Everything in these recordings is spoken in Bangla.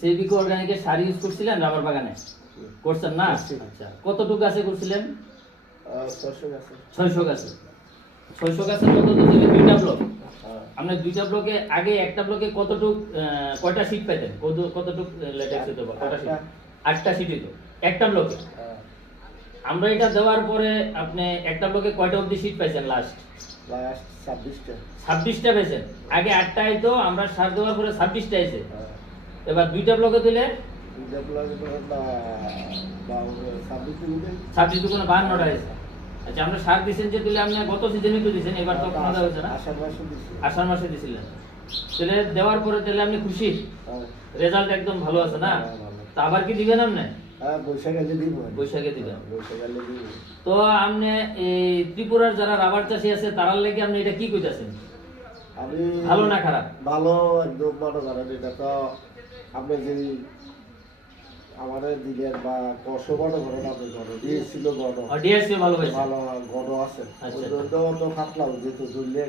সেভিকো অর্গানিকের সার ইউজ করছিলেন রাবার বাগানে? করছেন না? আচ্ছা, কতটুকু গাছে করছিলেন? 600 গাছে। 600 গাছে। 600 গাছে কত দিলে দুইটা ব্লক? আপনি দুইটা ব্লকে আগে একটা ব্লকে কতটুক কয়টা শীট পেতেন? কতটুক লেটেক্স হতো? কয়টা শীট? 8টা শীট হতো একটা ব্লকে। আমরা এটা দেওয়ার পরে আপনি একটা ব্লকে কয়টা অবধি শীট পাইছেন লাস্ট? 26টা। 26টা পেয়েছেন। আগে 8টা আইতো, আমরা সার দেওয়ার পরে 26টা আইছে। এবার দুইটা ব্লকে দিলে দুইটা ব্লকে দিলে 26 দুগুণে 52টা আইছে। আচ্ছা, আমরা সার দিছেন যে দিলে আপনি গত সিজনে তো দিছেন, এবার তো কোনো হয়েছে না? আষাঢ় মাসে দিছিলেন। তাহলে দেওয়ার পরে তাহলে আপনি খুশি? রেজাল্ট একদম ভালো আছে না? তা আবার কি দিবেন আপনি? বৈশাখে দিবেন। তো আপনি এই ত্রিপুরার যারা রাবার চাষী আছে তারার লাগি আপনি এটা কি কইতাছেন? আমি ভালো না খারাপ? ভালো, একদম ভালো। কারণ এটা তো আপনি যদি আমাদের দিলেন বা কষ্ট বড় ঘর আপনি ঘর দিয়েছিল গড় ডিএসসি ভালো হয়েছে, ভালো গড় আছে। তো ফাটলাম যেহেতু ধরলে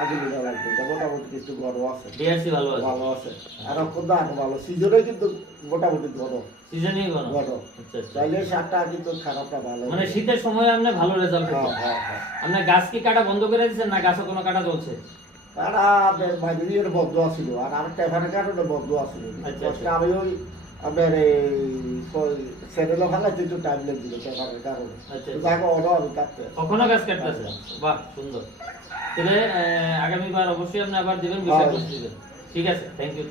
আগে দিনা লাগবে, এটা মোটামুটি কিছু গড় আছে, ডিএসসি ভালো আছে, ভালো আছে। আর এখন দাম ভালো, সিজনে কিন্তু মোটামুটি গড় সিজনে গড়। আচ্ছা, তাইলে সারটা কিন্তু খারাপটা ভালো, মানে শীতের সময় আপনি ভালো রেজাল্ট পেয়েছেন। আপনি গাছ কি কাটা বন্ধ করে দিয়েছেন না গাছে কোনো কাটা চলছে? আর বাইরের বন্ধ আছিল, আর আরেকটা এখানে কারণে বন্ধ আছিল। আমি ওই আপনার এই স্যান্ডেলও খালাইতে একটু টাইম লেগেছিল পেপারের কারণে। যাকে অর্ডার আমি কাটতে কখনো গাছ কাটতেছে। বাহ, সুন্দর। তাহলে আগামীবার অবশ্যই আপনি আবার দিবেন, বিষয় দিবেন। ঠিক আছে, থ্যাংক ইউ।